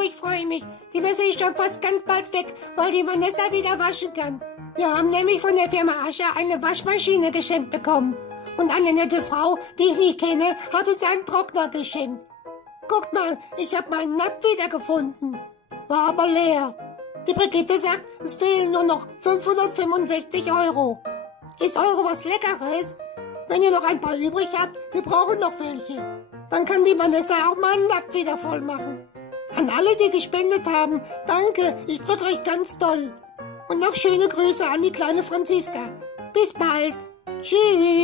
Oh, ich freue mich. Die Wäsche ist schon fast ganz bald weg, weil die Vanessa wieder waschen kann. Wir haben nämlich von der Firma Ascher eine Waschmaschine geschenkt bekommen. Und eine nette Frau, die ich nicht kenne, hat uns einen Trockner geschenkt. Guckt mal, ich habe meinen Napf wiedergefunden. War aber leer. Die Brigitte sagt, es fehlen nur noch 565 €. Ist Euro was Leckeres? Wenn ihr noch ein paar übrig habt, wir brauchen noch welche. Dann kann die Vanessa auch mal einen Napf wieder voll machen. An alle, die gespendet haben, danke, ich drücke euch ganz doll. Und noch schöne Grüße an die kleine Franziska. Bis bald. Tschüss.